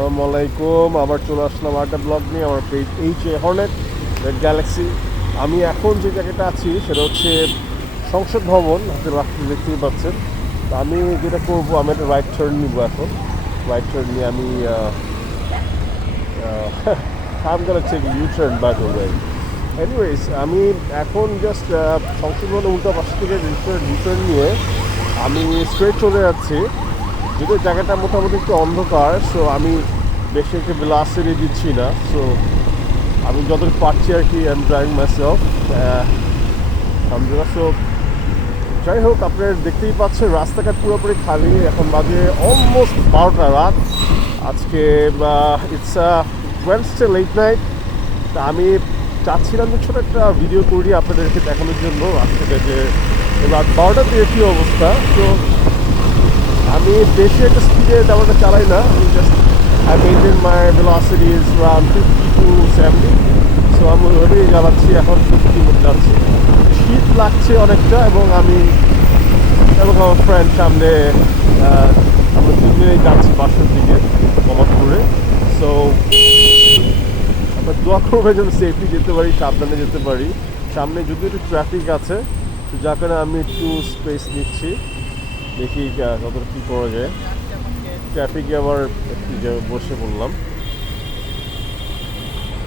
আসসালামু আলাইকুম। আবার চলে আসলাম আরেকটা ব্লগ নিয়ে আমার page H Hornet red Galaxy. আমি এখন যে জায়গাটা আছি সেটা হচ্ছে সংসদ ভবন, হাতের রাস্তা দেখতেই পাচ্ছেন। তো আমি যেটা করবো, আমি একটা রাইট টার্ন নিব এখন। রাইট টার্ন নিয়ে আমি I'm gonna take a U-turn by the way. Anyways, আমি এখন জাস্ট সংসদ ভবনের উল্টা পাশ থেকে রিটার্ন নিয়ে আমি স্ট্রেট চলে যাচ্ছি। যদিও জায়গাটা মোটামুটি একটু অন্ধকার, সো আমি বেশি একটা ভেলোসিটি দিচ্ছি না। সো আমি যতটুকু পারছি আর কি, আই এম ড্রাইভিং মাইসেলফ। আলহামদুলিল্লাহ। সো যাই হোক, আপনারা দেখতেই পাচ্ছেন রাস্তাঘাট পুরোপুরি খালি। এখন বাজে অলমোস্ট 12টা রাত। আজকে ইটস ওয়েডনেসডে লেট নাইট। তা আমি চাচ্ছিলাম যে ছোটো একটা ভিডিও করি আপনাদেরকে দেখানোর জন্য রাস্তাটা যে রাত 12টার দিকে কী অবস্থা। তো আমি বেশি একটা স্পিডে তেমনটা চালাই না, আমি just I maintain my velocity is around 50 to 70। So আমি ওইভাবেই চালাচ্ছি, এখন 50 মধ্যে যাচ্ছি। শীত লাগছে অনেকটা, এবং আমার ফ্রেন্ড সামনে আমরা দুজনেই যাচ্ছি বাসার দিকে মোহাম্মদপুরে। সো আমরা দোয়া করবে যেন সেফলি যেতে পারি, সাবধানে যেতে পারি। সামনে যদিও একটু ট্রাফিক আছে, তো যার কারণে আমি একটু স্পেস নিচ্ছি, দেখি কতটা কী করা যায়। ট্রাফিকে আবার একটু বসে পড়লাম।